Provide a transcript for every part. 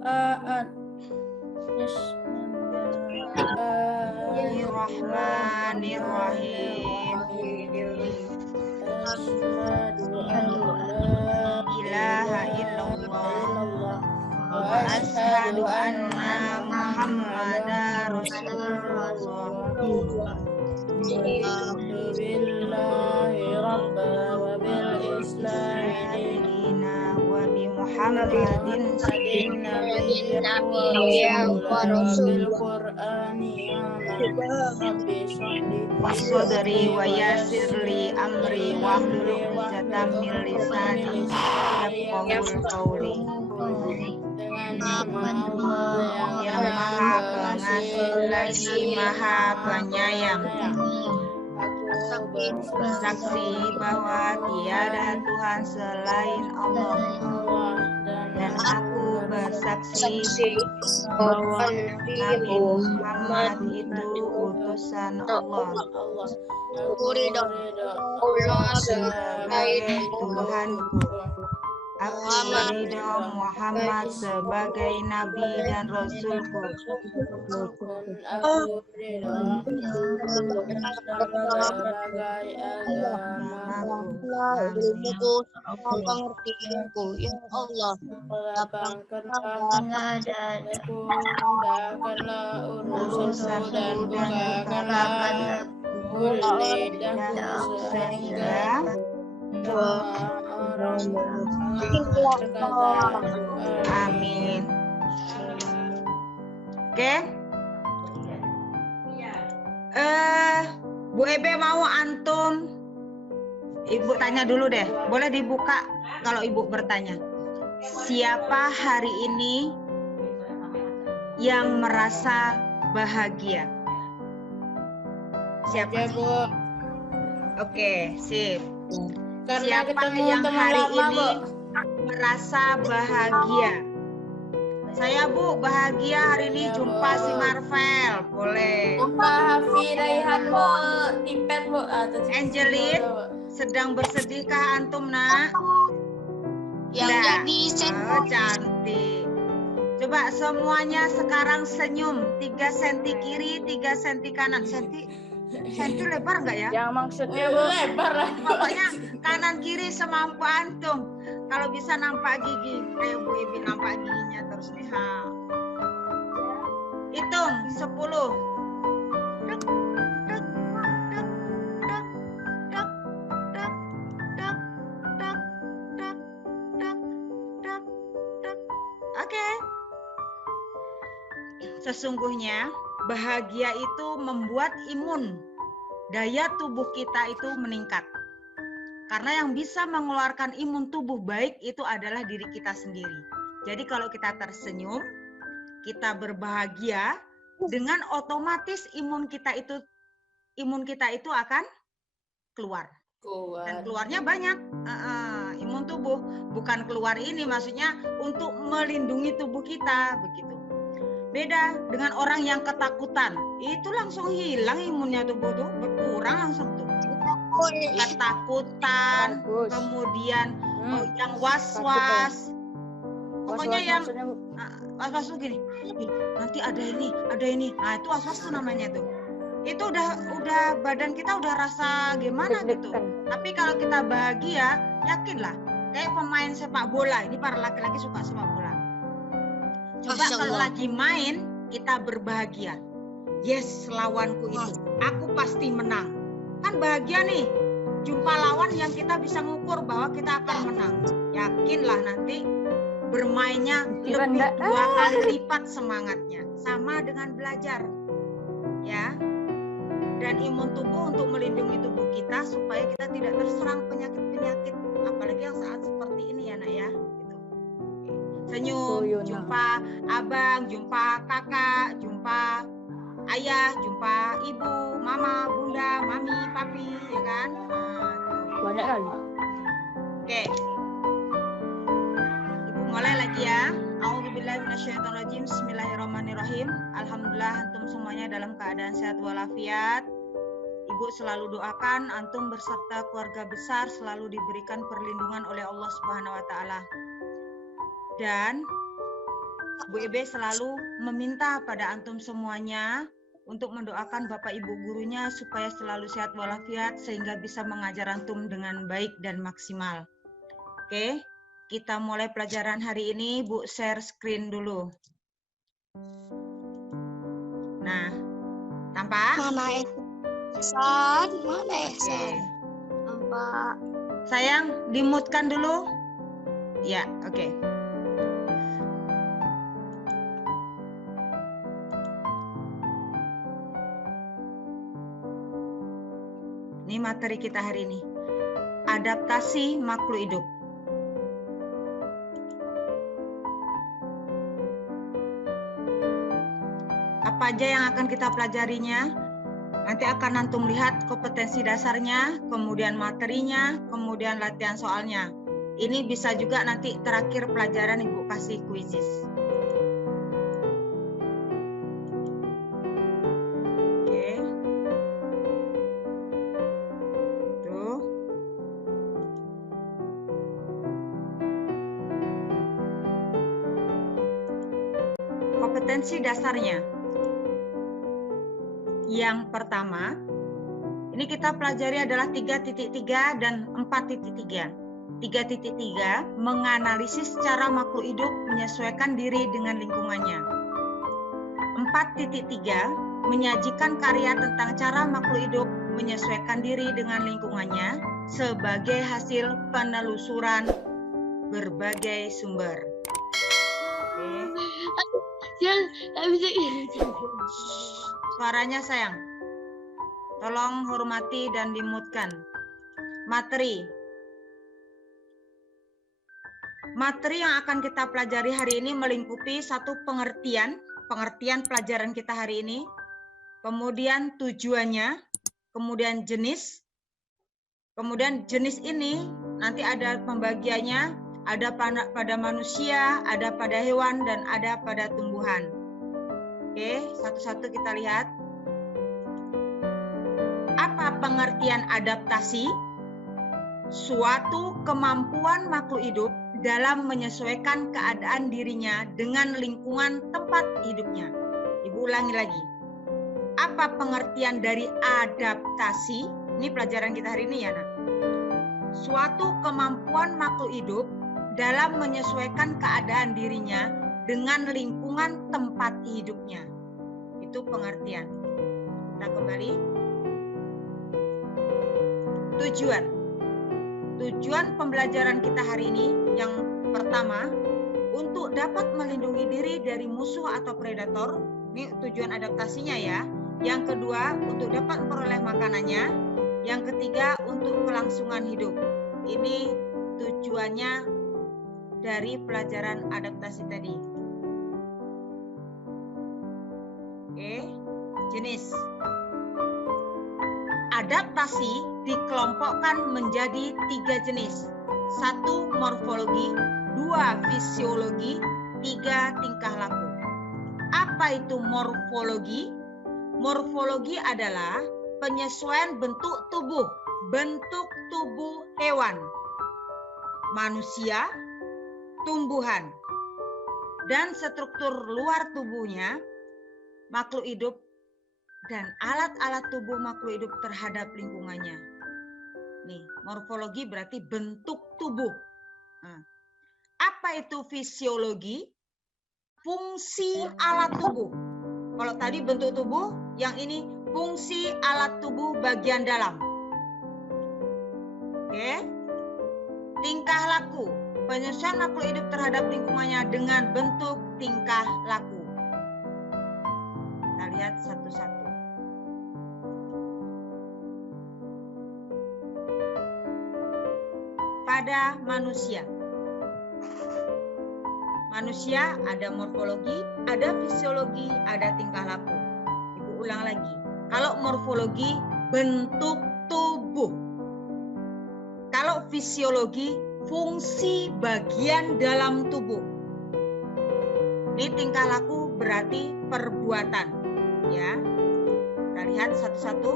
Bismillahirrahmanirrahim. Asyhadu an la ilaha illallah wa asyhadu anna Muhammadar Rasulullah. Raditu billahi rabba wa bil islami dina wa bi Muhammadin nabiyyan wa bil qur'ani rabbi shrahli sadri wa yassirli amri wahlul 'uqdatam min lisani yafqahul qawli. Dengan nama Allah yang Maha Pengasih lagi Maha Penyayang. Aku bersaksi bahwa tiada Tuhan selain Allah, dan aku bersaksi bahwa Nabi Muhammad itu utusan Allah. Aku ridho Allah sebagai Tuhanku. Aku ridho Muhammad sebagai Nabi dan Rasulku. Aku ridho sebagai agamaku. Ya Allah, lapangkanlah dadaku, mudahkanlah urusanku dan bukakanlah lidahku sehingga amin. Oke. Bu Ebe mau antum? Ibu tanya dulu deh. Boleh dibuka kalau Ibu bertanya. Siapa hari ini yang merasa bahagia? Siapa? Bu. Oke, sip. Karena siapa yang hari ini merasa bahagia? Saya Bu, bahagia hari ini jumpa si Marvel. Boleh. Jumpa Hafi Raihan Bu, Tipet Bu. Angelin, sedang bersedihkah antum nak? Yang jadi cantik. Coba semuanya sekarang senyum. 3 senti kiri, 3 senti kanan. Senti lebar enggak ya? Yang maksudnya Bu lebar lah. Pokoknya kanan kiri semampu antum. Kalau bisa nampak gigi, kayak Bu Ibi nampak giginya terus nih. Hitung 10. Oke. Sesungguhnya bahagia itu membuat daya tubuh kita itu meningkat. Karena yang bisa mengeluarkan imun tubuh baik itu adalah diri kita sendiri. Jadi kalau kita tersenyum, kita berbahagia, dengan otomatis imun kita itu akan keluar. Dan keluarnya banyak. Imun tubuh bukan keluar ini, maksudnya untuk melindungi tubuh kita begitu. Beda dengan orang yang ketakutan, itu langsung hilang imunnya tubuh tuh, berkurang langsung tuh. Ketakutan, kemudian yang was-was, pokoknya yang was-was tuh gini, nanti ada ini, nah itu was-was tuh namanya tuh. Itu udah badan kita udah rasa gimana gitu. Tapi kalau kita bahagia, yakinlah, kayak pemain sepak bola, ini para laki-laki suka sepak bola. Coba kalau lagi main, kita berbahagia. Yes, lawanku itu, aku pasti menang. Kan bahagia nih, jumpa lawan yang kita bisa ngukur bahwa kita akan menang. Yakinlah nanti bermainnya lebih 2 kali lipat semangatnya. Sama dengan belajar, ya. Dan imun tubuh untuk melindungi tubuh kita supaya kita tidak terserang penyakit-penyakit, apalagi yang saat seperti ini ya nak ya. Gitu. Senyum, jumpa abang, jumpa kakak, jumpa ayah, jumpa ibu, mama, bunda, mami, papi, ya kan? Banyak kali. Oke. Ibu mulai lagi ya. A'udzubillahi minasyaitonirrajim. Bismillahirrahmanirrahim. Alhamdulillah antum semuanya dalam keadaan sehat walafiat. Ibu selalu doakan antum berserta keluarga besar selalu diberikan perlindungan oleh Allah Subhanahu wa taala. Dan Bu Ebe selalu meminta pada antum semuanya untuk mendoakan Bapak Ibu gurunya supaya selalu sehat walafiat sehingga bisa mengajar antum dengan baik dan maksimal. Oke, kita mulai pelajaran hari ini. Bu share screen dulu. Nah, tampak? Mana Esan? Mana Oke. Esan? Nampak. Sayang, dimutkan dulu. Ya, oke. Ini materi kita hari ini. Adaptasi makhluk hidup. Apa aja yang akan kita pelajarinya? Nanti akan antum lihat kompetensi dasarnya, kemudian materinya, kemudian latihan soalnya. Ini bisa juga nanti terakhir pelajaran Ibu kasih kuisis. Oke. Tuh. Kompetensi dasarnya. Yang pertama, ini kita pelajari adalah 3.3 dan 4.3. 3.3 menganalisis cara makhluk hidup menyesuaikan diri dengan lingkungannya. 4.3 menyajikan karya tentang cara makhluk hidup menyesuaikan diri dengan lingkungannya sebagai hasil penelusuran berbagai sumber. Suaranya sayang. Tolong hormati dan dimutkan. Materi. Materi yang akan kita pelajari hari ini melingkupi satu pengertian pelajaran kita hari ini, kemudian tujuannya, kemudian jenis ini nanti ada pembagiannya, ada pada manusia, ada pada hewan, dan ada pada tumbuhan. Oke, satu-satu kita lihat. Apa pengertian adaptasi? Suatu kemampuan makhluk hidup dalam menyesuaikan keadaan dirinya dengan lingkungan tempat hidupnya. Ibu ulangi lagi. Apa pengertian dari adaptasi? Ini pelajaran kita hari ini ya, Nak. Suatu kemampuan makhluk hidup dalam menyesuaikan keadaan dirinya dengan lingkungan tempat hidupnya. Itu pengertian. Kita kembali. Tujuan pembelajaran kita hari ini yang pertama, untuk dapat melindungi diri dari musuh atau predator. Ini tujuan adaptasinya ya. Yang kedua, untuk dapat memperoleh makanannya. Yang ketiga, untuk kelangsungan hidup. Ini tujuannya dari pelajaran adaptasi tadi. Oke, jenis. Adaptasi dikelompokkan menjadi 3 jenis. 1 morfologi, 2 fisiologi, 3 tingkah laku. Apa itu morfologi? Morfologi adalah penyesuaian bentuk tubuh hewan, manusia, tumbuhan, dan struktur luar tubuhnya, makhluk hidup, dan alat-alat tubuh makhluk hidup terhadap lingkungannya. Nih, morfologi berarti bentuk tubuh. Nah, apa itu fisiologi? Fungsi alat tubuh. Kalau tadi bentuk tubuh, yang ini fungsi alat tubuh bagian dalam. Oke. Tingkah laku. Penyesuaian makhluk hidup terhadap lingkungannya dengan bentuk tingkah laku. Kita lihat satu-satu. Pada manusia. Manusia ada morfologi, ada fisiologi, ada tingkah laku. Ibu ulang lagi. Kalau morfologi, bentuk tubuh. Kalau fisiologi, fungsi bagian dalam tubuh. Ini tingkah laku berarti perbuatan. Ya, kita lihat satu-satu.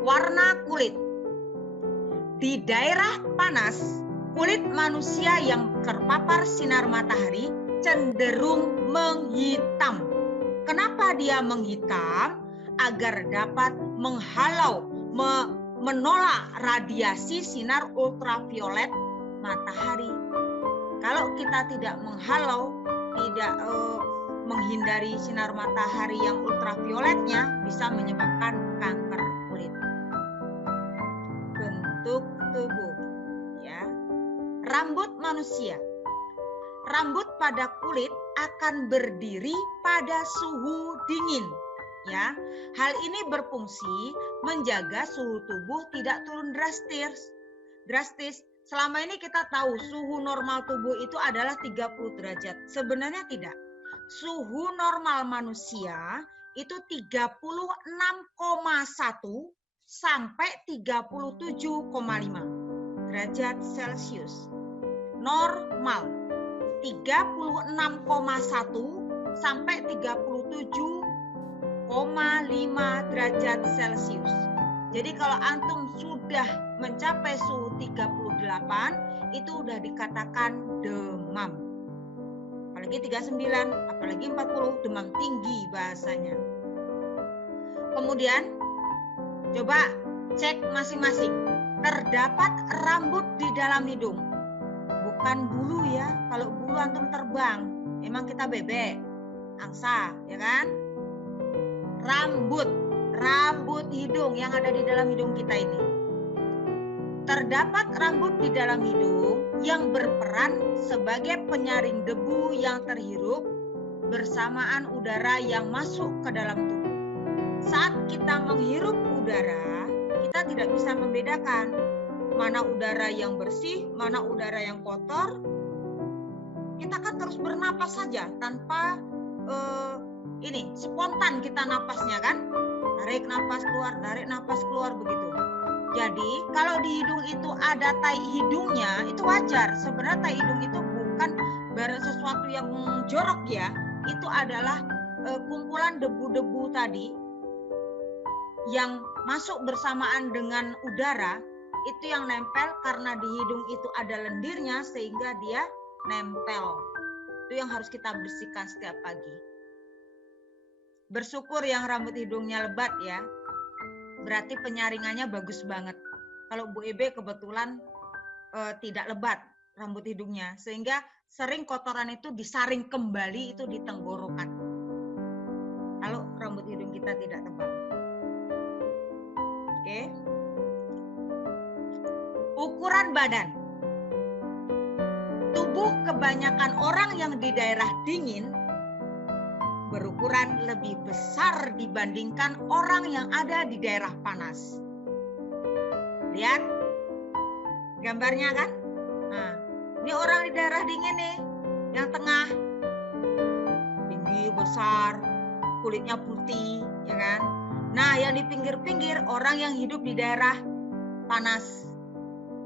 Warna kulit. Di daerah panas, kulit manusia yang terpapar sinar matahari cenderung menghitam. Kenapa dia menghitam? Agar dapat menghalau, menolak radiasi sinar ultraviolet matahari. Kalau kita tidak menghalau, tidak menghindari sinar matahari yang ultravioletnya, bisa menyebabkan kanker kulit. Bentuk tubuh, ya. Rambut manusia. Rambut pada kulit akan berdiri pada suhu dingin, ya. Hal ini berfungsi menjaga suhu tubuh tidak turun drastis. Selama ini kita tahu suhu normal tubuh itu adalah 30 derajat. Sebenarnya tidak. Suhu normal manusia itu 36,1 sampai 37,5 derajat Celcius. Normal 36,1 sampai 37,5 derajat Celcius. Jadi kalau antum sudah mencapai suhu 38, itu udah dikatakan demam. Apalagi 39, apalagi 40, demam tinggi bahasanya. Kemudian coba cek masing-masing. Terdapat rambut di dalam hidung. Bukan bulu ya. Kalau bulu antum terbang, emang kita bebek, angsa, ya kan? Rambut hidung yang ada di dalam hidung kita ini. Terdapat rambut di dalam hidung yang berperan sebagai penyaring debu yang terhirup bersamaan udara yang masuk ke dalam tubuh. Saat kita menghirup udara, kita tidak bisa membedakan mana udara yang bersih, mana udara yang kotor. Kita kan terus bernapas saja tanpa spontan kita napasnya kan. Tarik napas keluar begitu. Jadi kalau di hidung itu ada tai hidungnya, itu wajar. Sebenarnya tai hidung itu bukan barang sesuatu yang jorok ya. Itu adalah kumpulan debu-debu tadi yang masuk bersamaan dengan udara, itu yang nempel karena di hidung itu ada lendirnya sehingga dia nempel. Itu yang harus kita bersihkan setiap pagi. Bersyukur yang rambut hidungnya lebat ya. Berarti penyaringannya bagus banget. Kalau Bu Ebe kebetulan tidak lebat rambut hidungnya, sehingga sering kotoran itu disaring kembali itu di tenggorokan. Kalau rambut hidung kita tidak tebal. Oke. Ukuran badan. Tubuh kebanyakan orang yang di daerah dingin berukuran lebih besar dibandingkan orang yang ada di daerah panas. Lihat gambarnya kan? Nah, ini orang di daerah dingin nih, yang tengah, tinggi, besar, kulitnya putih, ya kan? Nah, yang di pinggir-pinggir orang yang hidup di daerah panas.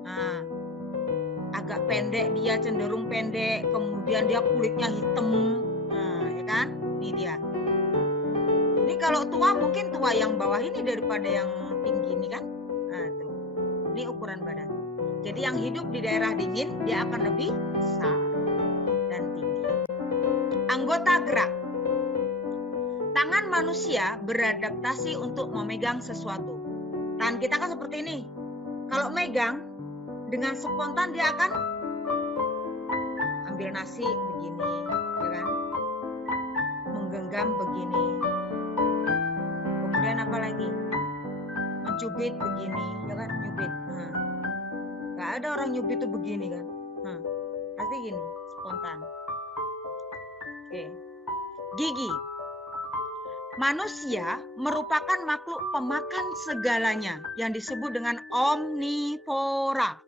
Nah, agak pendek, dia cenderung pendek, kemudian dia kulitnya hitam, nah, ya kan? Ini dia. Ini kalau tua mungkin tua yang bawah ini daripada yang tinggi ini kan? Nah, tuh. Ini ukuran badan. Jadi yang hidup di daerah dingin dia akan lebih besar dan tinggi. Anggota gerak. Tangan manusia beradaptasi untuk memegang sesuatu. Tangan kita kan seperti ini. Kalau megang dengan spontan dia akan ambil nasi begini, ya kan? Menggenggam begini. Kemudian apa lagi? Mencubit begini, ya kan? Nyubit. Nah, gak ada orang nyubit itu begini kan? Nah, pasti gini, spontan. Oke. Gigi. Manusia merupakan makhluk pemakan segalanya yang disebut dengan omnivora.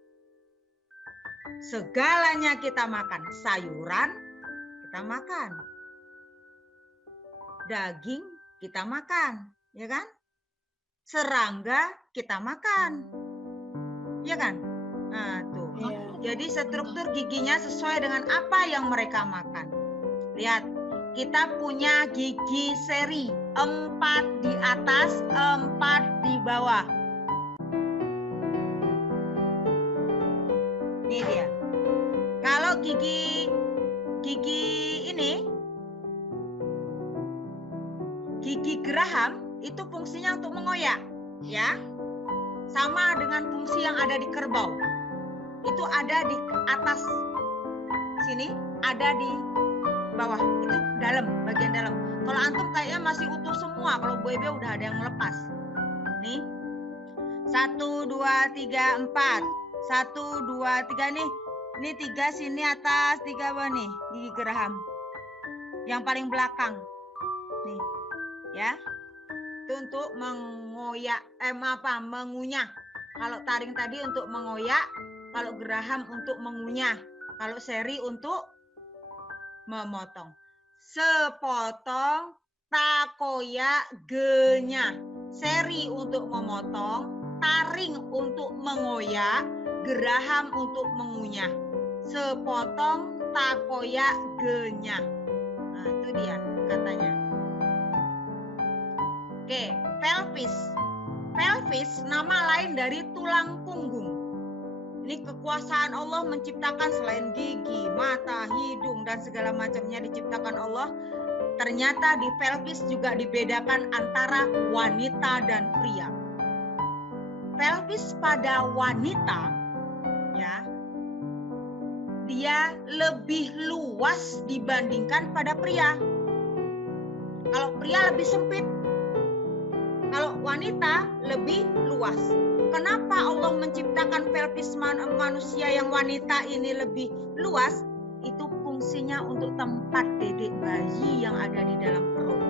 Segalanya kita makan, sayuran kita makan, daging kita makan, ya kan? Serangga kita makan, ya kan? Nah, tuh. Jadi struktur giginya sesuai dengan apa yang mereka makan. Lihat, kita punya gigi seri 4 di atas, 4 di bawah. Ini dia. Kalau gigi geraham itu fungsinya untuk mengoyak, ya. Sama dengan fungsi yang ada di kerbau. Itu ada di atas sini, ada di bawah. Itu dalam, bagian dalam. Kalau antum kayaknya masih utuh semua, kalau Bu Ebe udah ada yang melepas. Nih. 1 2 3 4. 1 2 3 nih. Ini 3 sini atas, 3 bawah nih, gigi geraham. Yang paling belakang. Nih. Ya. Itu untuk mengoyak mengunyah. Kalau taring tadi untuk mengoyak, kalau geraham untuk mengunyah, kalau seri untuk memotong. Sepotong takoyak genya. Seri untuk memotong, taring untuk mengoyak, geraham untuk mengunyah. Sepotong takoyak genya. Nah, itu dia katanya. Oke, pelvis. Pelvis nama lain dari tulang punggung. Ini kekuasaan Allah menciptakan selain gigi, mata, hidung, dan segala macamnya diciptakan Allah. Ternyata di pelvis juga dibedakan antara wanita dan pria. Pelvis pada wanita, ya, dia lebih luas dibandingkan pada pria. Kalau pria lebih sempit, kalau wanita lebih luas. Kenapa Allah menciptakan pelvis manusia yang wanita ini lebih luas? Itu fungsinya untuk tempat dedek bayi yang ada di dalam perut.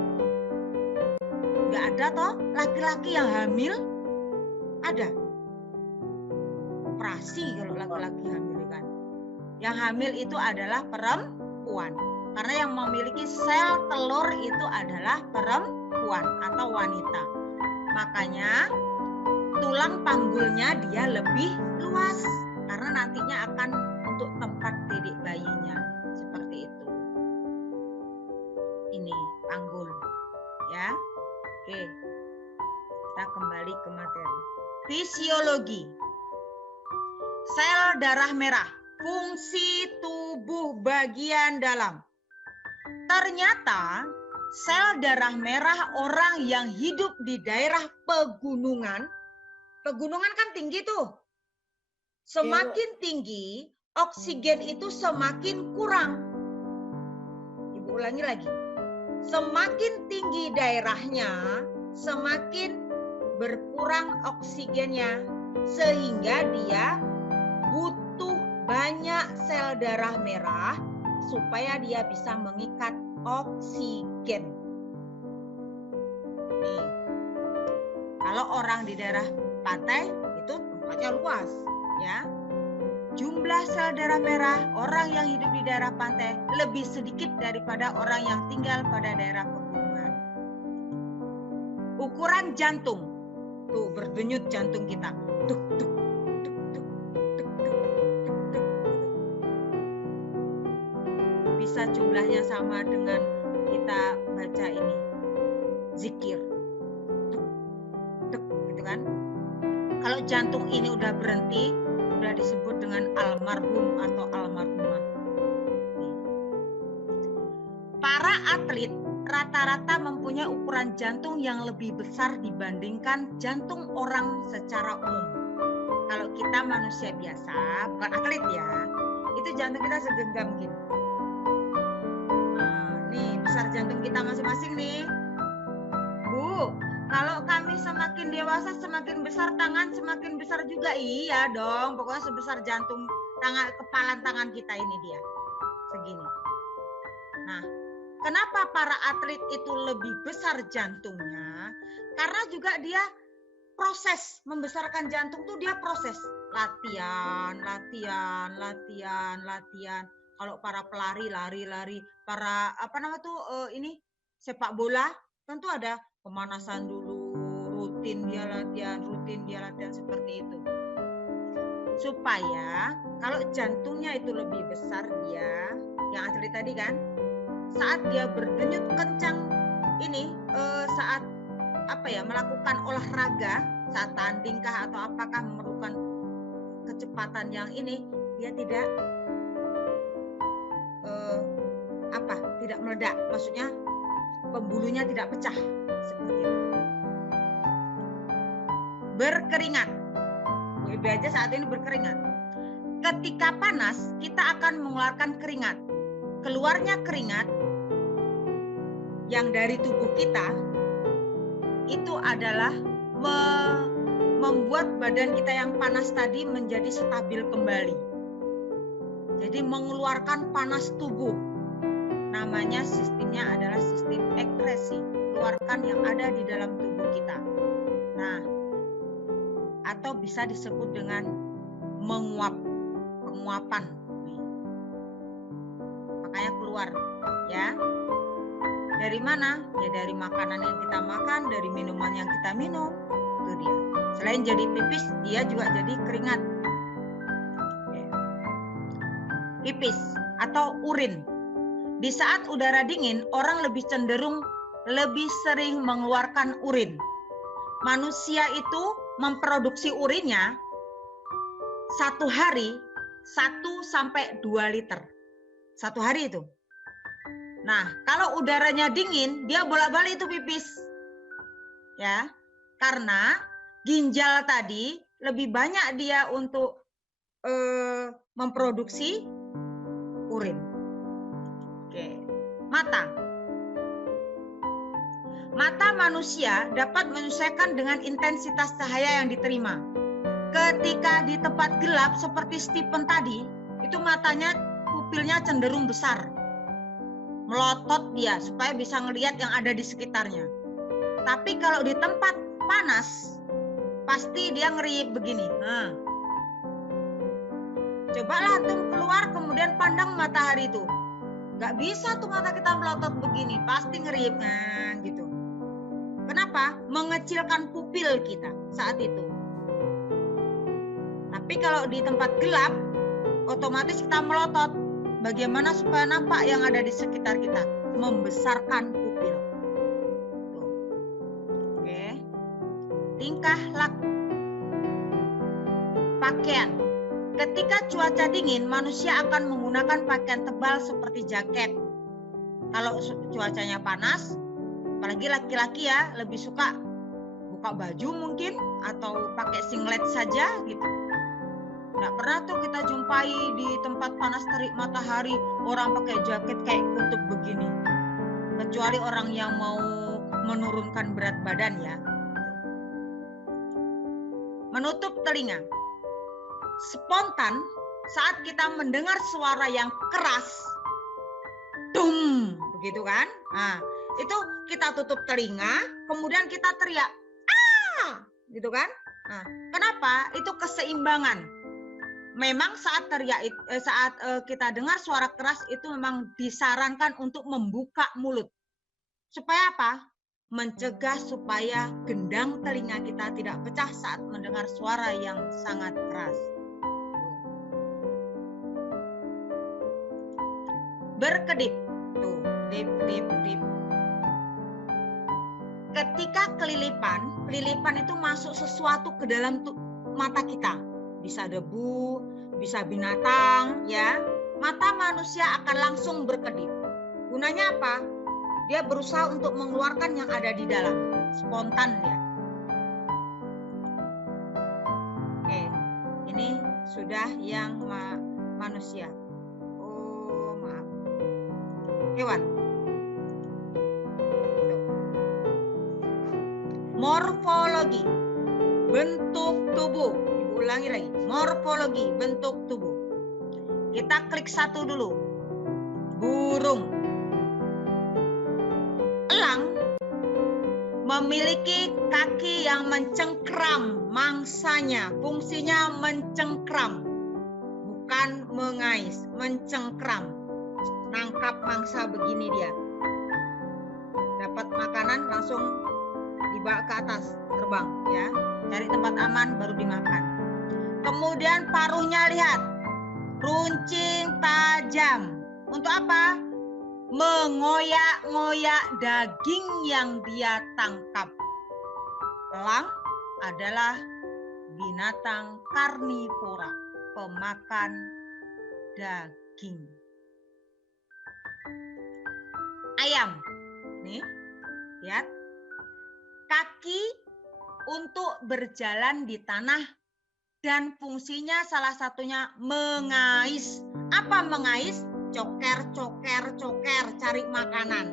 Nggak ada toh laki-laki yang hamil? Ada. Operasi kalau laki-laki hamil kan. Yang hamil itu adalah perempuan. Karena yang memiliki sel telur itu adalah perempuan atau wanita. Makanya tulang panggulnya dia lebih luas karena nantinya akan untuk tempat dedek bayinya seperti itu. Ini panggul, ya. Oke, kita kembali ke materi. Fisiologi. Sel darah merah, fungsi tubuh bagian dalam. Ternyata sel darah merah orang yang hidup di daerah pegunungan kan tinggi tuh. Semakin tinggi, oksigen itu semakin kurang. Ibu ulangi lagi. Semakin tinggi daerahnya, semakin berkurang oksigennya. Sehingga dia butuh banyak sel darah merah supaya dia bisa mengikat oksigen. Nih, kalau orang di daerah pantai itu tempatnya luas, ya. Jumlah sel darah merah orang yang hidup di daerah pantai lebih sedikit daripada orang yang tinggal pada daerah pegunungan. Ukuran jantung, tuh berdenyut jantung kita, duk duk duk duk duk duk duk duk. Bisa jumlahnya sama dengan kita baca ini zikir, duk duk gitu kan. Kalau jantung ini udah berhenti, udah disebut dengan almarhum atau almarhumah. Para atlet rata-rata mempunyai ukuran jantung yang lebih besar dibandingkan jantung orang secara umum. Kalau kita manusia biasa, bukan atlet ya, itu jantung kita segenggam gini. Nah, nih besar jantung kita masing-masing nih. Bu, kalau kami semakin dewasa, semakin besar tangan, semakin besar juga. Iya dong, pokoknya sebesar jantung tangan, kepalan tangan kita ini dia. Segini. Nah, kenapa para atlet itu lebih besar jantungnya? Karena juga dia proses membesarkan jantung tuh dia proses. Latihan. Kalau para pelari, lari. Para ini sepak bola, tentu ada pemanasan dulu, rutin dia latihan seperti itu. Supaya kalau jantungnya itu lebih besar dia, yang atlet tadi kan, saat dia berdenyut kencang ini saat melakukan olahraga, saat tandingkah atau apakah memerlukan kecepatan yang ini, dia tidak tidak meledak, maksudnya pembuluhnya tidak pecah. seperti itu. Berkeringat. Lebih aja saat ini berkeringat. Ketika panas, kita akan mengeluarkan keringat. Keluarnya keringat yang dari tubuh kita itu adalah membuat badan kita yang panas tadi menjadi stabil kembali. Jadi mengeluarkan panas tubuh. Namanya sistemnya adalah sistem ekskresi. Keluarkan yang ada di dalam tubuh kita. Nah, atau bisa disebut dengan menguap, penguapan. Makanya keluar, ya. Dari mana? Ya dari makanan yang kita makan, dari minuman yang kita minum. Itu dia. Selain jadi pipis, dia juga jadi keringat. Pipis atau urin. Di saat udara dingin, orang lebih cenderung lebih sering mengeluarkan urin. Manusia itu memproduksi urinnya satu hari 1-2 liter. Satu hari itu. Nah, kalau udaranya dingin, dia bolak-balik itu pipis. Ya, karena ginjal tadi lebih banyak dia untuk memproduksi urin. Oke. Mata. Mata manusia dapat menyesuaikan dengan intensitas cahaya yang diterima. Ketika di tempat gelap seperti Stephen tadi, itu matanya, pupilnya cenderung besar. Melotot dia supaya bisa ngelihat yang ada di sekitarnya. Tapi kalau di tempat panas, pasti dia ngeriyip begini. Nah. Cobalah antum keluar kemudian pandang matahari itu. Gak bisa tuh mata kita melotot begini, pasti ngeriyip. Nah, gitu. Kenapa? Mengecilkan pupil kita saat itu. Tapi kalau di tempat gelap, otomatis kita melotot. Bagaimana supaya nampak yang ada di sekitar kita? Membesarkan pupil. Tuh. Oke. Tingkah laku. Pakaian. Ketika cuaca dingin, manusia akan menggunakan pakaian tebal seperti jaket. Kalau cuacanya panas, apalagi laki-laki ya, lebih suka buka baju mungkin, atau pakai singlet saja gitu. Nggak pernah tuh kita jumpai di tempat panas terik matahari, orang pakai jaket kayak kutub begini. Kecuali orang yang mau menurunkan berat badan ya. Menutup telinga. Spontan saat kita mendengar suara yang keras, dum, begitu kan? Nah, itu kita tutup telinga, kemudian kita teriak, ah, gitu kan? Nah, kenapa? Itu keseimbangan. Memang saat kita dengar suara keras itu memang disarankan untuk membuka mulut. Supaya apa? Mencegah supaya gendang telinga kita tidak pecah saat mendengar suara yang sangat keras. Berkedip. Tuh, dip, dip, dip. Ketika kelilipan itu masuk sesuatu ke dalam mata kita. Bisa debu, bisa binatang, ya. Mata manusia akan langsung berkedip. Gunanya apa? Dia berusaha untuk mengeluarkan yang ada di dalam. Spontan ya. Oke, ini sudah yang manusia. Oh, maaf. Hewan. Morfologi. Bentuk tubuh. Ulangi lagi, morfologi, bentuk tubuh. Kita klik satu dulu. Burung. Elang memiliki kaki yang mencengkram mangsanya. Fungsinya mencengkram, bukan mengais, mencengkram. Nangkap mangsa begini dia. Dapat makanan langsung dibawa ke atas, terbang ya. Cari tempat aman baru dimakan. Kemudian paruhnya lihat, runcing tajam. Untuk apa? Mengoyak-ngoyak daging yang dia tangkap. Elang adalah binatang karnivora, pemakan daging. Ayam, nih, lihat. kaki untuk berjalan di tanah dan fungsinya salah satunya mengais. Apa mengais? Coker, coker, coker, cari makanan.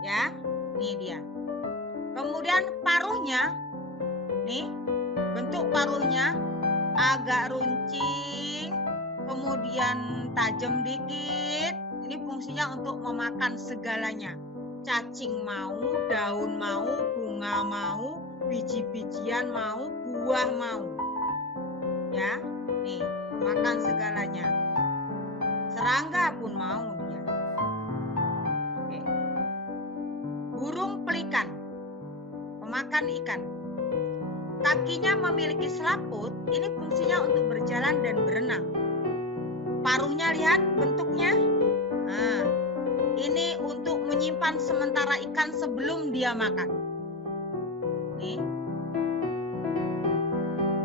Ya, ini dia. Kemudian paruhnya, nih bentuk paruhnya agak runcing, kemudian tajam dikit. Ini fungsinya untuk memakan segalanya. Cacing mau, daun mau, bunga mau, biji-bijian mau, buah mau. Ya, nih makan segalanya. Serangga pun mau dia. Oke. Burung pelikan, pemakan ikan. Kakinya memiliki selaput, ini fungsinya untuk berjalan dan berenang. Paruhnya lihat bentuknya. Nah, ini untuk menyimpan sementara ikan sebelum dia makan. Nih.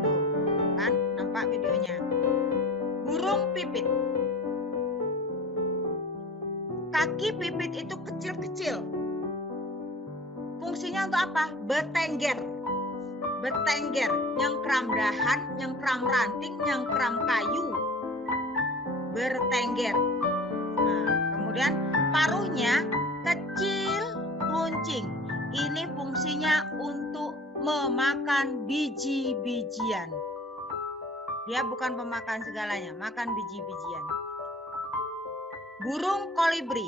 Tuh, kan nampak videonya. Burung pipit. Kaki pipit itu kecil-kecil. Fungsinya untuk apa? Bertengger. Bertengger, nyengkram dahan, nyengkram ranting, nyengkram kayu. Bertengger. Nah, kemudian paruhnya kecil, runcing. Ini fungsinya untuk memakan biji-bijian. Dia bukan pemakan segalanya, makan biji-bijian. Burung kolibri.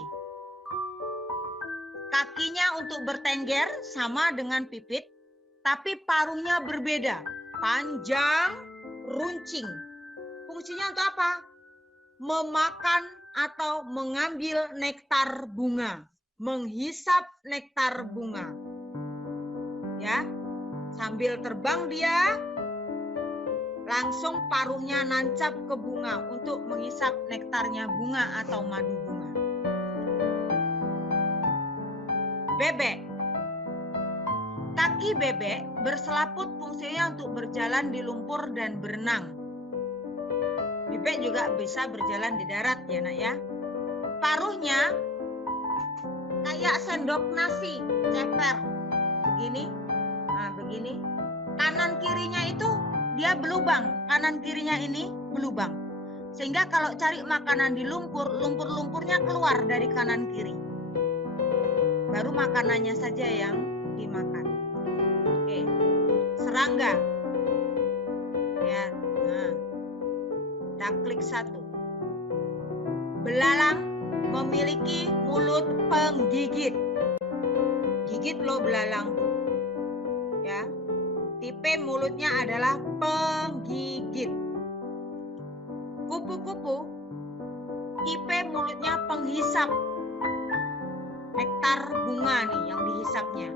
Kakinya untuk bertengger sama dengan pipit, tapi paruhnya berbeda, panjang, runcing. Fungsinya untuk apa? Memakan atau mengambil nektar bunga, menghisap nektar bunga. Ya, sambil terbang dia, langsung paruhnya nancap ke bunga untuk menghisap nektarnya bunga atau madu bunga. Bebek. Kaki bebek berselaput fungsinya untuk berjalan di lumpur dan berenang. Bebek juga bisa berjalan di darat ya nak ya. Paruhnya kayak sendok nasi, ceper. Begini. Nah, begini. Kanan kirinya itu dia belubang. Kanan kirinya ini belubang. Sehingga kalau cari makanan di lumpur, lumpur-lumpurnya keluar dari kanan kiri. Baru makanannya saja yang dimakan. Oke. Serangga. Ya. Nah. Kita klik 1. Belalang memiliki mulut penggigit. Gigit loh belalang tuh. Ya. Tipe mulutnya adalah penggigit. Kupu-kupu tipe mulutnya penghisap. Nektar bunga nih yang dihisapnya.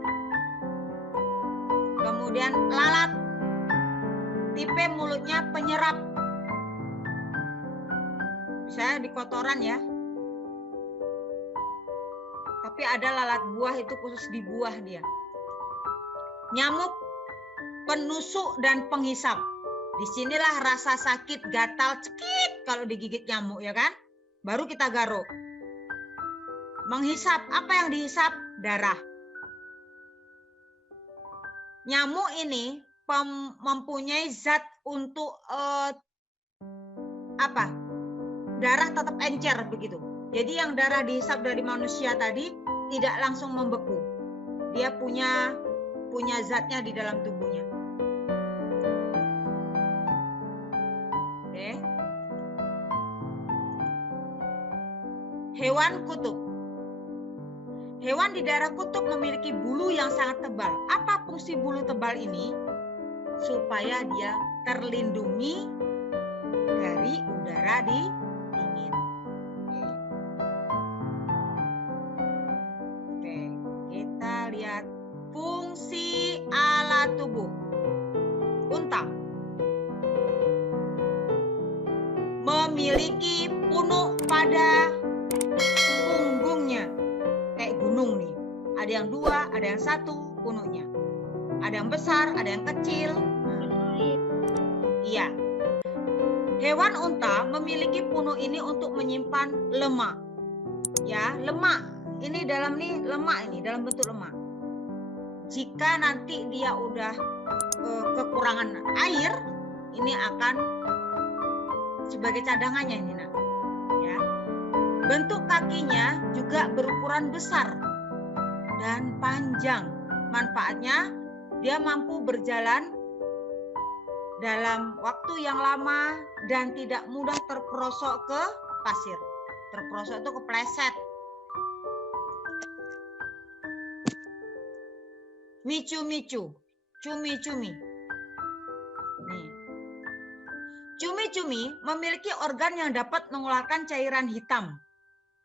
Kemudian lalat tipe mulutnya penyerap. Bisa di kotoran ya. Tapi ada lalat buah itu khusus di buah dia. Nyamuk penusuk dan penghisap. Disinilah rasa sakit gatal cekit kalau digigit nyamuk ya kan. Baru kita garuk. Menghisap, apa yang dihisap? Darah. Nyamuk ini mempunyai zat untuk apa? Darah tetap encer begitu. Jadi yang darah dihisap dari manusia tadi tidak langsung membeku. Dia punya zatnya di dalam tubuhnya. Oke. Hewan kutub. Hewan di daerah kutub memiliki bulu yang sangat tebal. Apa fungsi bulu tebal ini? Supaya dia terlindungi dari udara dingin. Oke, kita lihat fungsi alat tubuh. Unta memiliki punuk pada punggungnya. Kayak gunung nih. Ada yang 2, ada yang 1 punuknya. Ada yang besar, ada yang kecil. Iya. Hewan unta memiliki punuk ini untuk menyimpan lemak. Ya, lemak. Ini dalam nih lemak ini, dalam bentuk lemak. jika nanti dia udah kekurangan air, ini akan sebagai cadangannya ini nak. Ya. Bentuk kakinya juga berukuran besar dan panjang. Manfaatnya dia mampu berjalan dalam waktu yang lama dan tidak mudah terperosok ke pasir. Terperosok itu kepleset. Micu-micu, cumi-cumi. Nih. Cumi-cumi memiliki organ yang dapat mengeluarkan cairan hitam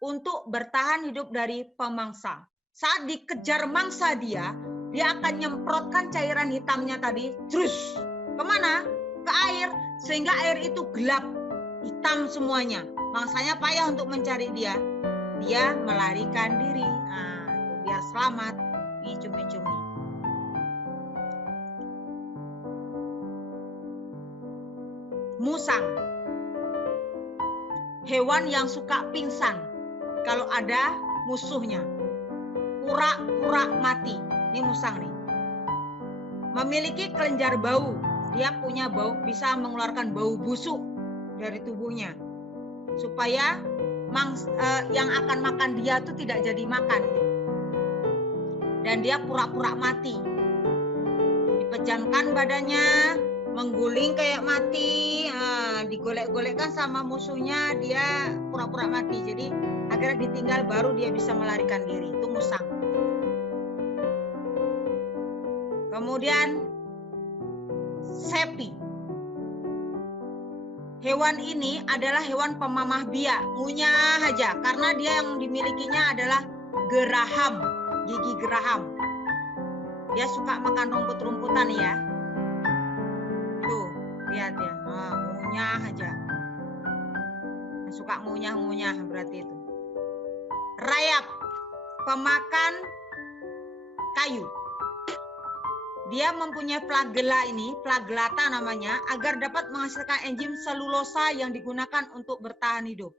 untuk bertahan hidup dari pemangsa. Saat dikejar mangsa dia akan nyemprotkan cairan hitamnya tadi, terus kemana? Ke air, sehingga air itu gelap, hitam semuanya. Mangsanya payah untuk mencari dia. Dia melarikan diri, nah, biar selamat. Nih cumi-cumi. Musang, hewan yang suka pingsan kalau ada musuhnya. Pura-pura mati. Ini musang nih. Memiliki kelenjar bau. Dia punya bau, bisa mengeluarkan bau busuk dari tubuhnya. Supaya yang akan makan dia itu tidak jadi makan. Dan dia pura-pura mati. Dipejamkan badannya, mengguling kayak mati, digolek-golekkan sama musuhnya, dia pura-pura mati. Jadi akhirnya ditinggal, baru dia bisa melarikan diri. Itu musang. Kemudian sepi. Hewan ini adalah hewan pemamah biak, ngunyah aja, karena dia yang dimilikinya adalah geraham, gigi geraham. Dia suka makan rumput-rumputan ya. Tuh, lihat ya, ngunyah aja. Suka ngunyah-ngunyah berarti itu. Rayap, pemakan kayu. Dia mempunyai flagela ini, flagelata namanya, agar dapat menghasilkan enzim selulosa yang digunakan untuk bertahan hidup.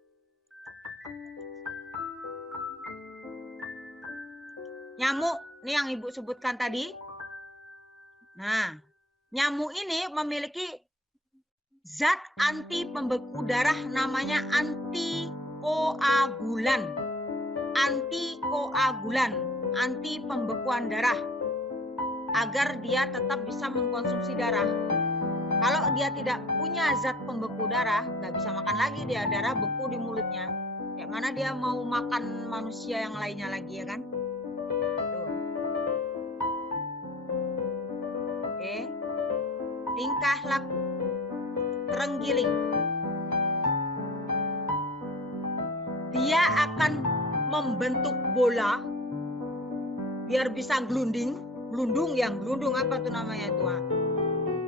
Nyamuk, ini yang Ibu sebutkan tadi. Nah, nyamuk ini memiliki zat anti pembeku darah namanya antikoagulan. Antikoagulan, anti pembekuan darah, agar dia tetap bisa mengkonsumsi darah. Kalau dia tidak punya zat pembeku darah, nggak bisa makan lagi, dia darah beku di mulutnya. Kayak mana dia mau makan manusia yang lainnya lagi, ya kan? Tuh. Oke. Tingkah laku. Terenggiling. Dia akan membentuk bola biar bisa gelundung apa tuh namanya itu?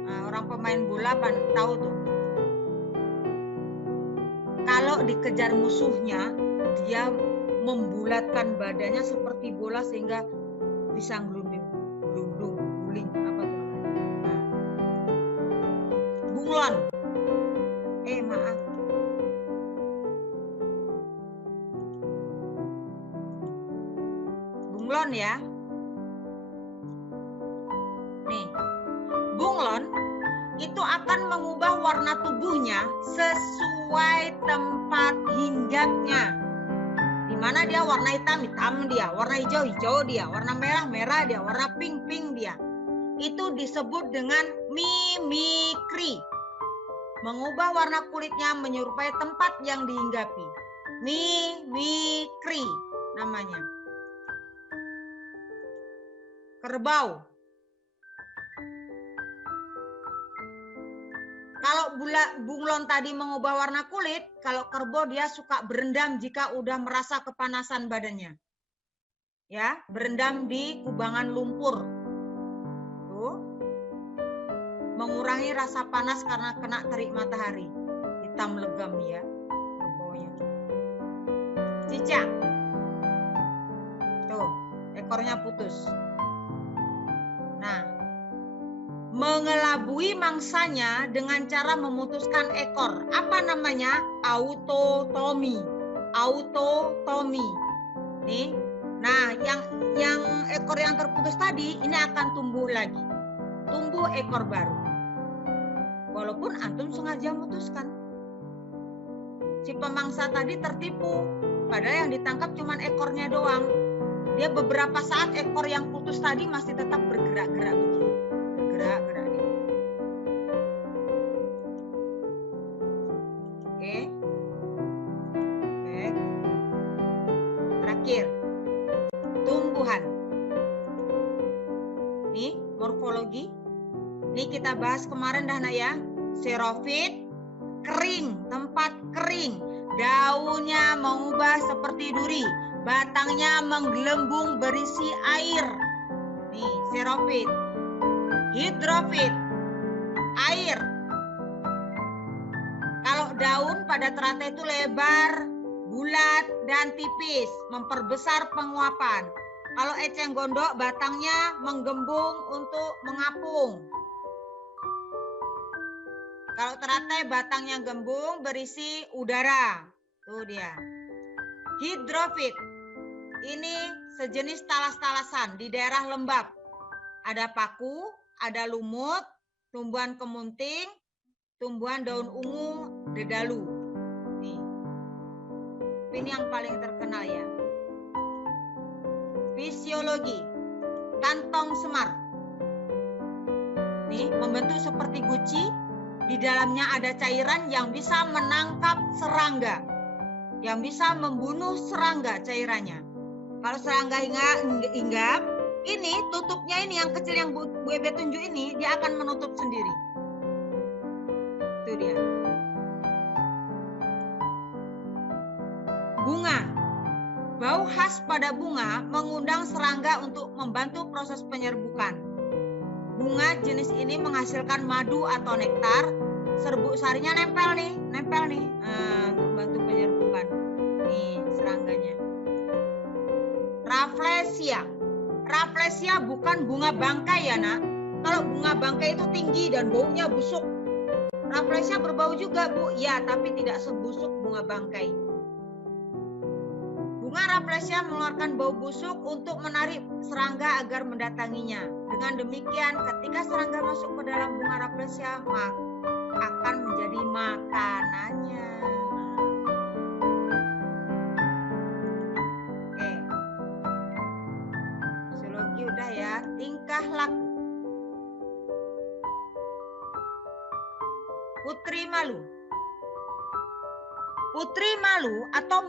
Nah, orang pemain bola tahu tuh. Kalau dikejar musuhnya, dia membulatkan badannya seperti bola sehingga bisa guling apa tuh namanya? Nah. Bunglon. Maaf. Bunglon ya. Nih, bunglon itu akan mengubah warna tubuhnya sesuai tempat hinggapnya. Di mana dia warna hitam dia, warna hijau dia, warna merah dia, warna pink dia. Itu disebut dengan mimikri. Mengubah warna kulitnya menyerupai tempat yang dihinggapi. Mimikri namanya. Kerbau. Kalau bunglon tadi mengubah warna kulit, kalau kerbau dia suka berendam jika udah merasa kepanasan badannya. Ya, berendam di kubangan lumpur. Tuh. Mengurangi rasa panas karena kena terik matahari. Hitam legam ya kerbaunya. Cicak. Tuh, ekornya putus. Nah, mengelabui mangsanya dengan cara memutuskan ekor. Apa namanya? Autotomi. Autotomi. Nih. Nah, yang ekor yang terputus tadi ini akan tumbuh lagi. Tumbuh ekor baru. Walaupun antum sengaja memutuskan. Si pemangsa tadi tertipu. Padahal yang ditangkap cuma ekornya doang. Dia beberapa saat ekor yang putus tadi masih tetap bergerak-gerak begini. Bergerak-gerak dia. Oke. Oke. Terakhir. Tumbuhan. Nih, morfologi. Ini kita bahas kemarin dah nak ya. Xerofit, kering, tempat kering. Daunnya mengubah seperti duri. Batangnya menggelembung berisi air. Nih, xerofit. Hidrofit, air. Kalau daun pada teratai itu lebar, bulat, dan tipis. Memperbesar penguapan. Kalau eceng gondok, batangnya menggembung untuk mengapung. Kalau teratai batangnya gembung berisi udara. Tuh dia. Hidrofit. Ini sejenis talas-talasan di daerah lembab. Ada paku, ada lumut, tumbuhan kemunting, tumbuhan daun ungu, dedalu. Nih. Ini yang paling terkenal ya. Fisiologi. Kantong semar. Nih, membentuk seperti guci. Di dalamnya ada cairan yang bisa menangkap serangga. Yang bisa membunuh serangga cairannya. Kalau serangga hinggap, ini tutupnya ini yang kecil yang Bu Ebe tunjuk ini, dia akan menutup sendiri. Itu dia. Bunga. Bau khas pada bunga mengundang serangga untuk membantu proses penyerbukan. Bunga jenis ini menghasilkan madu atau nektar. Serbuk sarinya nempel nih. Untuk membantu penyerbukan. Nih serangganya. Rafflesia. Rafflesia bukan bunga bangkai ya nak. Kalau bunga bangkai itu tinggi dan baunya busuk. Rafflesia berbau juga Bu. Ya, tapi tidak sebusuk bunga bangkai. Bunga Rafflesia mengeluarkan bau busuk untuk menarik serangga agar mendatanginya. Dengan demikian, ketika serangga masuk ke dalam bunga Rafflesia, maka akan menjadi makanannya. Oke. Fisiologi udah ya. Tingkah laku. Putri malu. Putri malu atau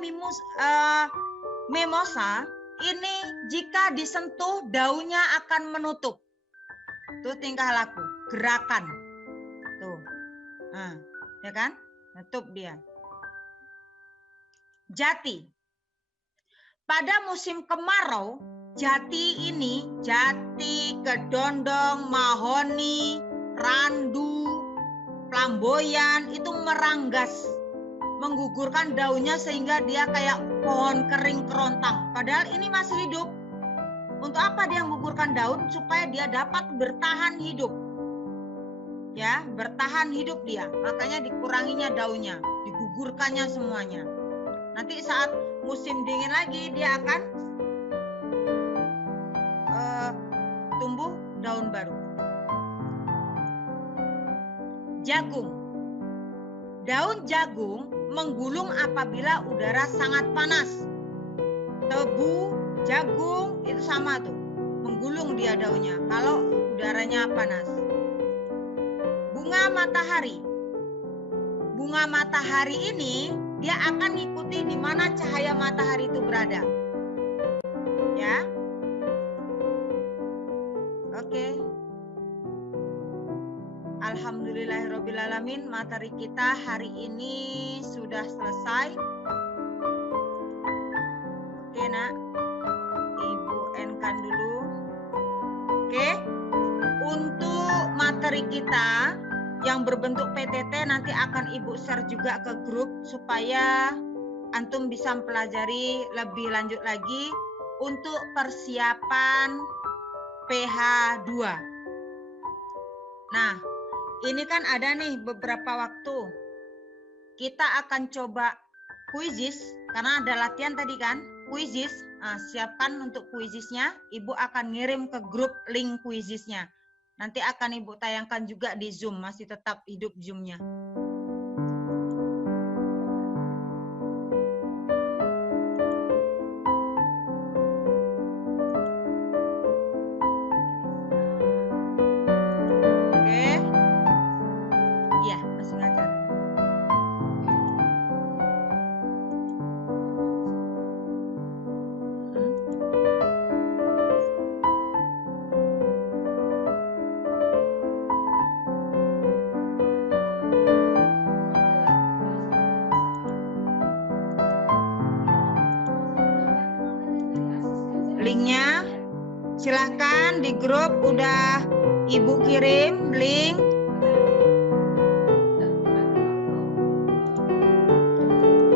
mimosa ini jika disentuh daunnya akan menutup. Tuh tingkah laku, gerakan. Tuh. Nah, ya kan? Nutup dia. Jati. Pada musim kemarau, jati ini, jati, kedondong, mahoni, randu, flamboyan itu meranggas. Menggugurkan daunnya sehingga dia kayak pohon kering kerontang. Padahal ini masih hidup. Untuk apa dia menggugurkan daun? Supaya dia dapat bertahan hidup. Ya, bertahan hidup dia. Makanya dikuranginya daunnya, digugurkannya semuanya. Nanti saat musim dingin lagi dia akan tumbuh daun baru. Jagung. Daun jagung menggulung apabila udara sangat panas. Tebu, jagung itu sama tuh. Menggulung dia daunnya kalau udaranya panas. Bunga matahari. Bunga matahari ini dia akan mengikuti di mana cahaya matahari itu berada. Ya. Oke. Alhamdulillahirrabbilalamin, materi kita hari ini sudah selesai. Oke nak, Ibu N-kan dulu. Oke, untuk materi kita yang berbentuk PTT nanti akan Ibu share juga ke grup supaya antum bisa mempelajari lebih lanjut lagi untuk persiapan PH 2. Nah, ini kan ada nih beberapa waktu. Kita akan coba kuisis, karena ada latihan tadi kan, kuisis. Nah, siapkan untuk kuisisnya. Ibu akan ngirim ke grup link kuisisnya. Nanti akan Ibu tayangkan juga di Zoom, masih tetap hidup Zoom-nya. Oke. Iya, masih ngajar. Linknya silahkan di grup udah Ibu kirim link.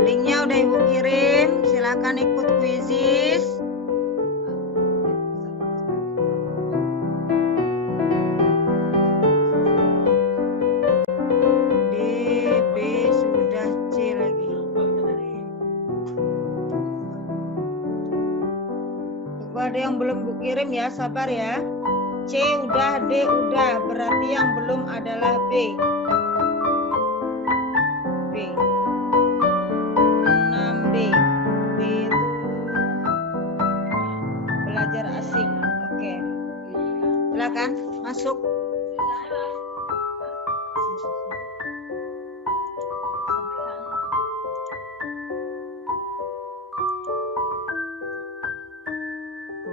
Linknya udah Ibu kirim, silahkan ikut kuisis. D, B, sudah C lagi. Tunggu ada yang belum Bu kirim ya, sabar ya. C udah, D udah, berarti yang belum adalah B. B. 6B. B itu belajar asing. Oke. Silakan masuk.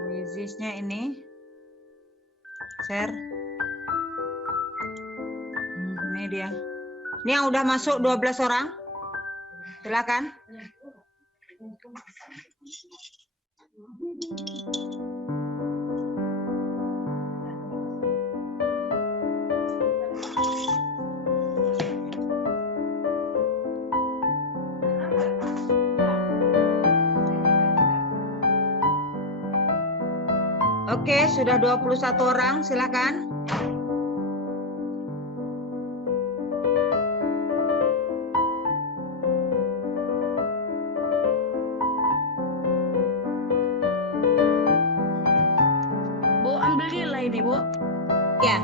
Kuisisnya ini share. Ini dia. Ini yang udah masuk 12 orang. Silakan. Oke, sudah 21 orang, silakan. Bu, ambil nilai nih, Bu. Ya.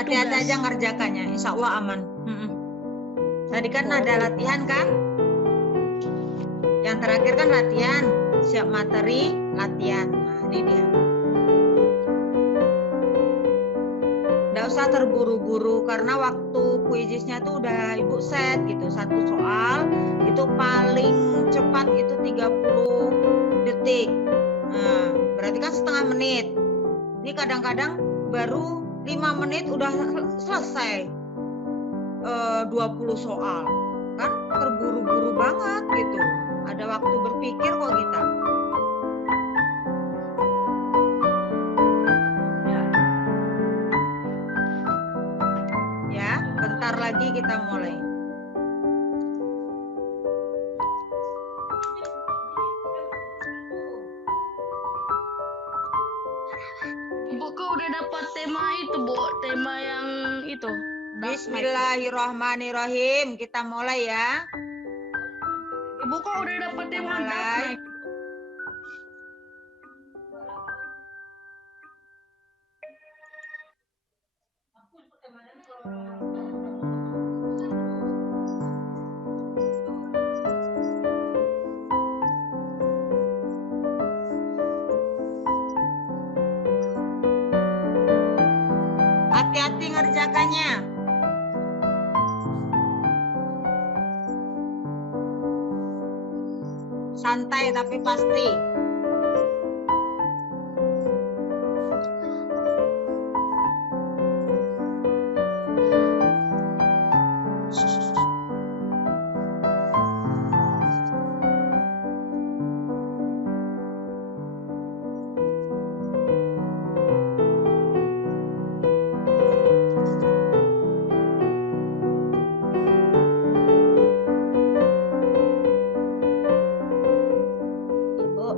Hati-hati aja ngerjakannya, insya Allah aman. Tadi kan ada latihan kan? Yang terakhir kan latihan, siap materi, latihan. Nah, ini dia. Nggak usah terburu-buru karena waktu kuisisnya tuh udah Ibu set gitu. Satu soal itu paling cepat itu 30 detik. Nah, berarti kan setengah menit. Ini kadang-kadang baru 5 menit udah selesai 20 soal. Kan terburu-buru banget gitu. Ada waktu berpikir kok kita. Ya, bentar lagi kita mulai. Bu, kau udah dapat tema itu, Bu. Tema yang itu. Bismillahirrahmanirrahim. Kita mulai ya. Ibu, kau udah dapat tema Mulai. Dark Knight. Hati-hati ngerjakannya. Santai tapi pasti. Ibu,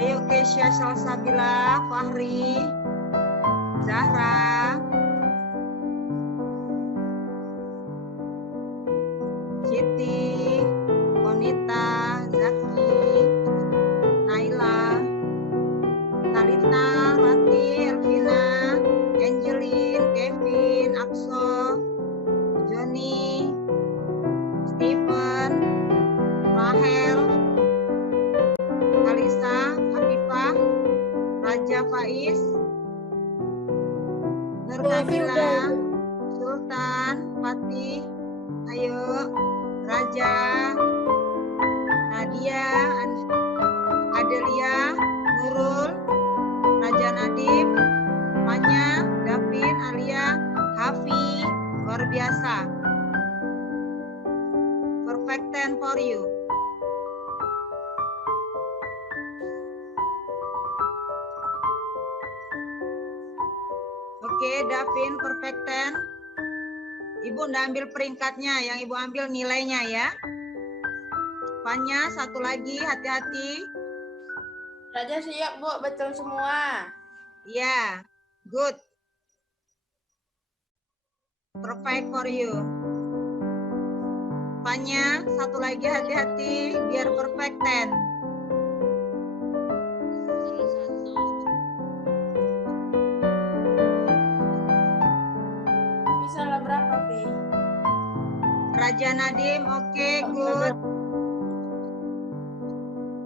Ayo Kesya, Salsabila, Fahri, Zahra, Siti, Konita, Zaki, Naila, Talita, Rati, Elvina, Angelin, Kevin, Akso, Joni, Stephen, Rahel, Kalisa, Afifah, Raja Faiz, Nur Kamila, Sultan, Fatih, ayo, Raja, Nadia, Adelia, Nurul, Raja Nadim, Manya, Davin, Alia, Hafi, luar biasa. Perfect 10 for you. Oke, Davin, perfect 10. Ibu ndak ambil peringkatnya, yang Ibu ambil nilainya ya. Fanya, satu lagi, hati-hati. Raja siap, Bu. Betul semua. Ya, good. Perfect for you. Fanya, satu lagi, hati-hati, biar perfect 10. Bisa lah berapa, Pi? Raja Nadim, oke, good.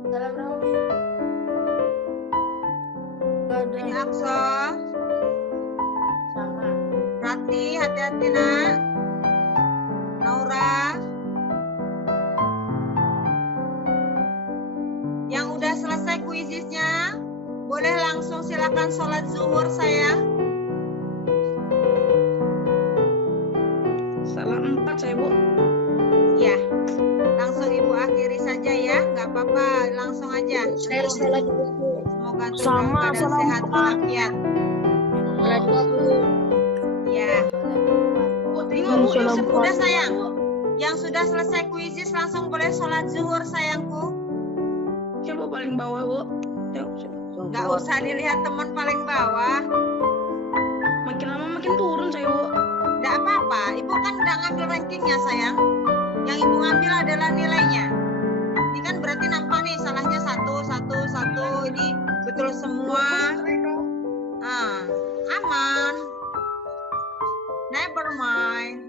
Salah berapa, Pi? Ini Akso, Sama. Rati, hati-hati nak. Naura. Yang udah selesai kuisisnya, boleh langsung silakan sholat zuhur sayang. Salah 4 saya, Bu. Ya, langsung Ibu akhiri saja ya, nggak apa-apa, langsung aja. Saya salah juga, Bu. Semoga Tuhan Sama, keadaan salah sehat 4. walafiat. Salah 2, Bu. Ya, Bu, terima Bu, Yusuf udah sayang. Yang sudah selesai kuisis langsung boleh sholat zuhur sayangku. Coba paling bawah, Bu. Nggak usah dilihat teman paling bawah. Makin lama makin turun saya, Bu. Nggak apa-apa, Ibu kan udah ngambil rankingnya sayang. Yang Ibu ngambil adalah nilainya. Ini kan berarti nampak nih salahnya 1. Ini betul semua. Aman. Never mind.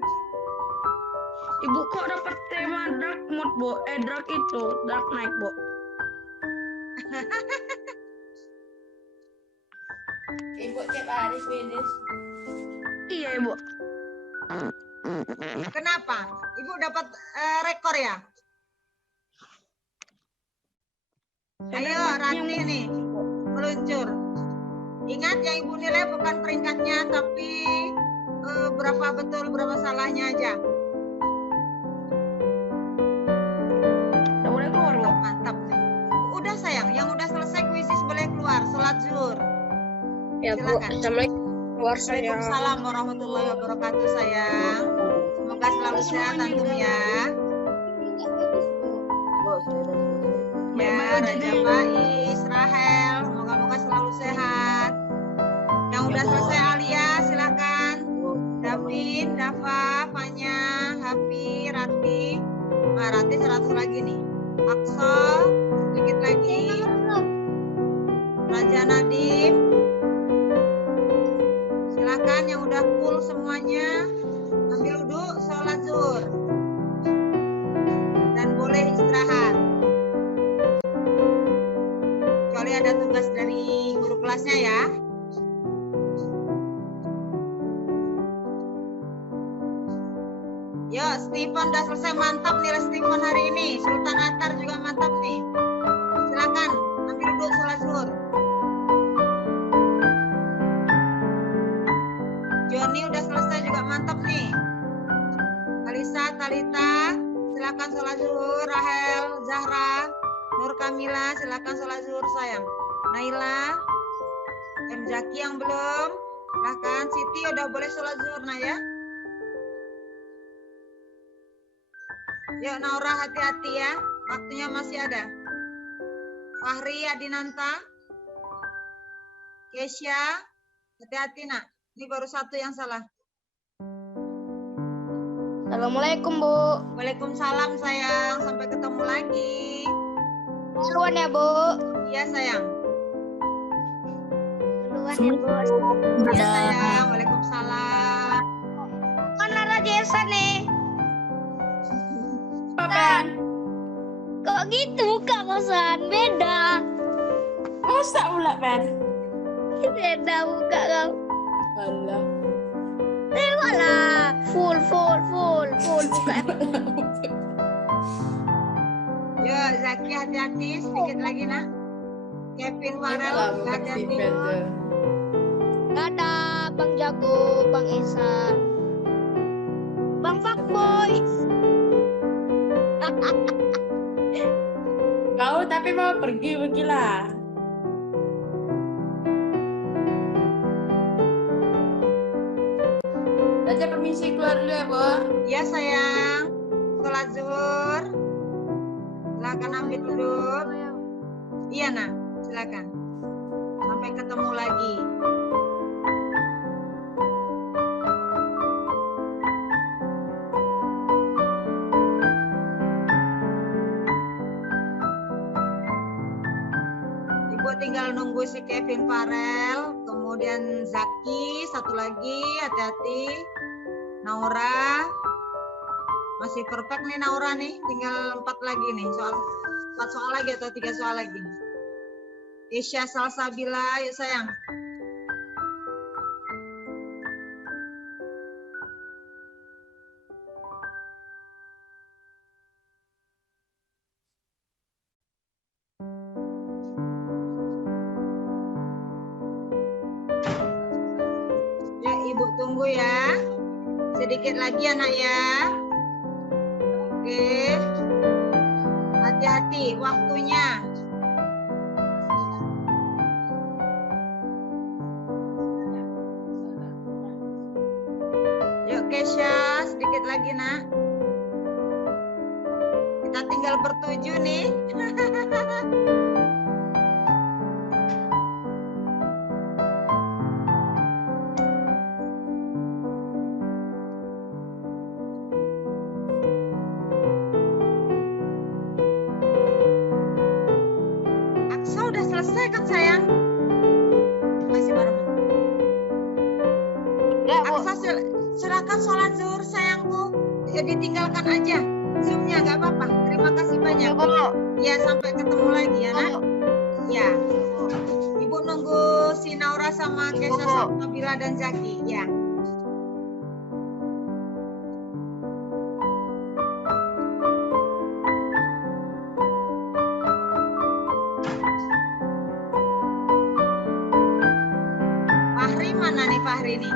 Ibu kok dapat tema dark mode, Bu? Dark itu, dark night, Bu. Ibu tiap hari finish. Iya, Ibu. Kenapa? Ibu dapat rekor ya? Ayo Rati nih, meluncur. Ingat yang Ibu nilai bukan peringkatnya, tapi berapa betul, berapa salahnya aja. Udah boleh keluar, Bu. Mantap nih. Udah sayang, yang udah selesai kuisis boleh keluar, sholat zuhur. Ya, Bu. Silakan. Assalamualaikum. Keluar saya. Waalaikumsalam warahmatullahi wabarakatuh sayang. Semoga selalu sehat antum ya. Ya, Raja Faiz, Rahel, moga-moga selalu sehat. Yang udah selesai Alia, silakan. Davin, Dava, Fanya, Hafi, Rati. Rati 100 lagi nih. Akso, sedikit lagi. Raja Nadim. Silakan yang udah full semuanya. Ambil wudhu, sholat zuhur. Dan boleh istirahat. Kecuali ada tugas dari guru kelasnya ya. Stephen udah selesai, mantap nih Stephen hari ini. Sultan Atar juga mantap nih. Silakan ambil duduk sholat zuhur. Joni udah selesai juga mantap nih. Kalisa, Talita, silakan sholat zuhur. Rahel, Zahra, Nur Kamila, silakan sholat zuhur sayang. Naila, Zaki yang belum, silakan. Siti udah boleh sholat zuhur nah ya. Yuk Naura hati-hati ya, waktunya masih ada. Fahri, Adinanta, Kesya, hati-hati nak. Ini baru satu yang salah. Assalamualaikum, Bu. Waalaikumsalam sayang, sampai ketemu lagi. Duluan ya, Bu. Iya sayang. Duluan ya, Bu. Iya sayang, waalaikumsalam. Mana Raja Esa nih? Papan. Kok gitu muka kosan? Beda. Masa pula, Pen? Beda muka kau. Alah. Tengoklah. Full muka. Yuk Zaki hati-hati, sedikit lagi nak. Kevin Farel, hati-hati. Dadah, Bang Jago, Bang Esa. Bang Fuckboy. Kau tapi mau pergilah. Raja permisi keluar dulu ya, Bu. Ya sayang, sholat zuhur. Silakan ambil duduk. Iya nak, silakan. Sampai ketemu lagi. Ibu tinggal nunggu si Kevin Farel, kemudian Zaki, satu lagi, hati-hati. Naura, masih perfect nih Naura nih, tinggal 4 lagi nih, 4 soal lagi atau 3 soal lagi. Isya Salsabila, yuk sayang. Ya, Ibu tunggu ya. Sedikit lagi anak ya. Oke. Hati-hati waktunya. Yuk Kesya, sedikit lagi nak. Kita tinggal bertuju nih. Aksa udah selesai kan sayang? Masih baru. Ya, Bu. Aksa silakan sholat zuhur sayangku. Ya, ditinggalkan aja. Zoom-nya nggak apa-apa. Terima kasih banyak. Bu. Ya sampai ketemu lagi ya nak. Ya. Ibu nunggu si Naura sama Kesha, Nabila dan Zaki. Ya. Fahri mana nih Fahri nih?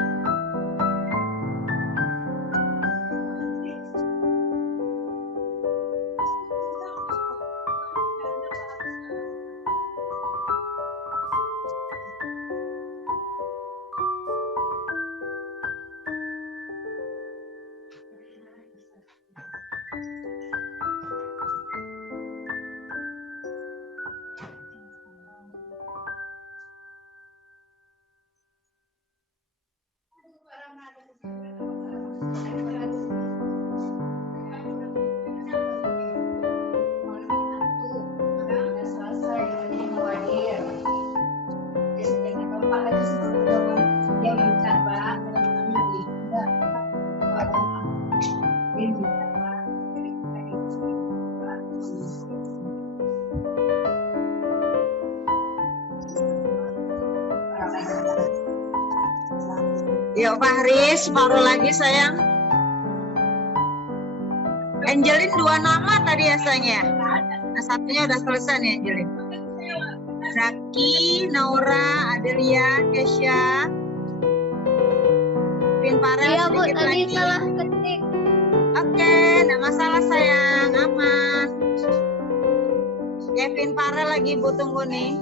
Yuk Fahri, separuh lagi sayang. Angelin 2 nama tadi ya sayang ya. Nah, satunya udah selesai nih Angelin. Zaki, Naura, Adelia, Kesha, Pin Farel Iya Bu, sedikit tadi lagi. salah ketik. Oke, enggak masalah sayang, aman. Kevin Farel lagi Bu tunggu nih.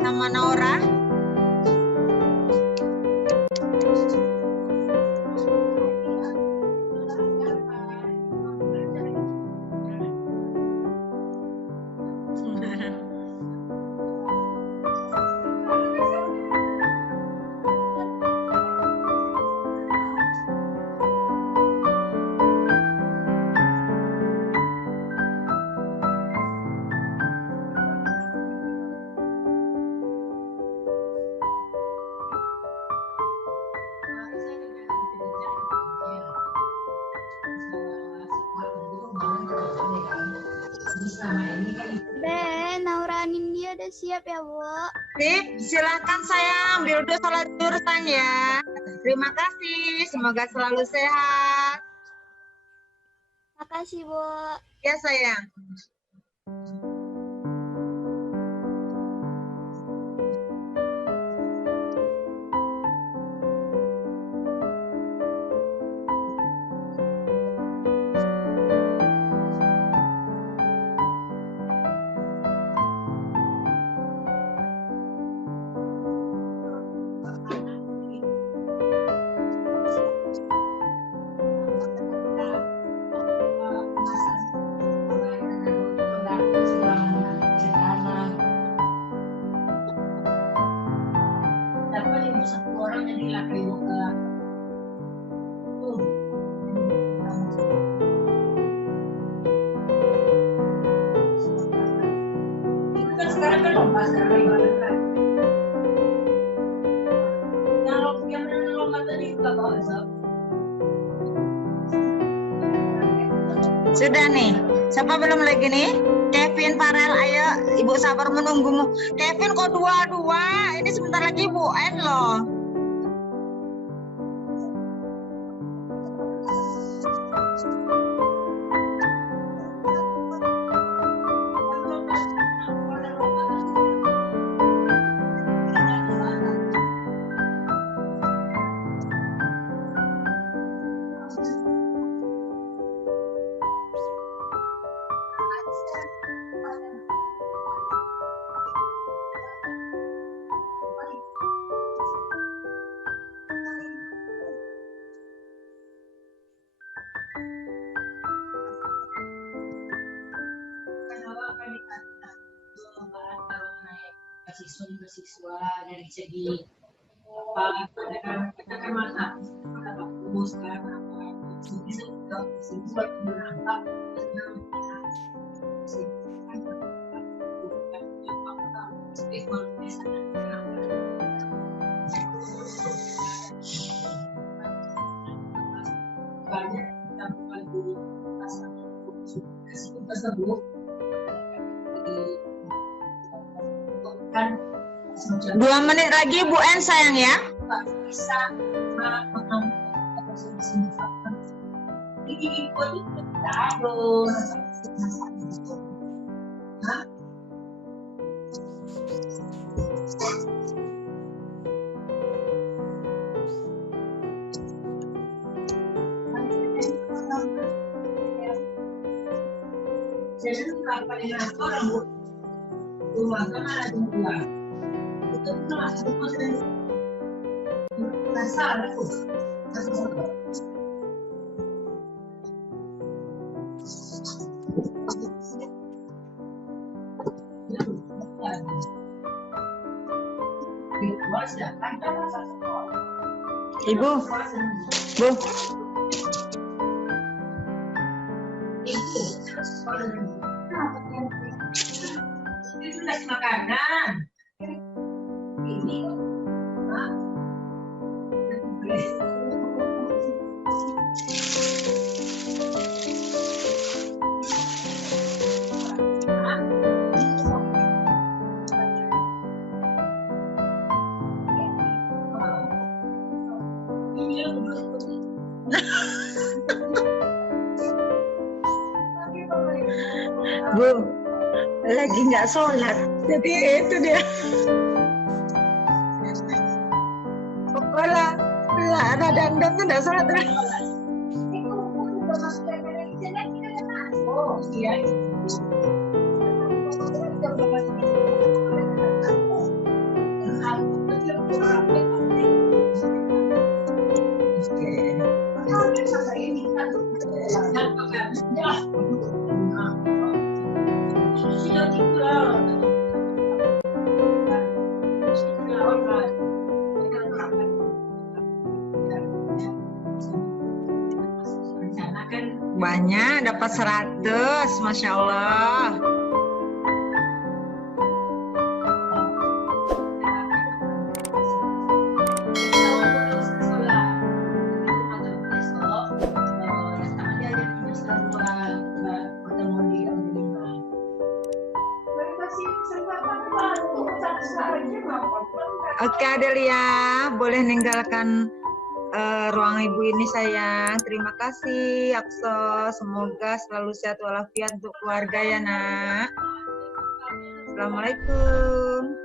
Sama Naura. Naura Nindya udah siap ya Bu. Sip, silakan sayang, ambil dulu salat jurusan ya. Terima kasih, semoga selalu sehat. Makasih Bu. Ya sayang. Sudah nih, siapa belum lagi nih? Kevin Farel, ayo Ibu sabar menunggumu. Kevin kok 2-2? Ini sebentar lagi Bu N loh. Siswa dari segi apa katakan mana sekarang apa bisa siswa menangkap banyak kita membantu tersebut kan 2 menit lagi Bu N sayang ya. bisa ini jadi apa yang orang Bu rumah kan ada dua itu masuk dasar itu Ibu, Bu. Itu kasih makanan. Ini Bu, lagi nggak sholat. Jadi itu dia. Pokoknya lah ada dangdut tuh nggak sholat. Oh iya. Banyak, dapat 100, Masya Allah. Oke Adelia, boleh ninggalkan ruang ibu ini sayang. Terima kasih Akso. Semoga selalu sehat walafiat untuk keluarga ya nak. Assalamualaikum.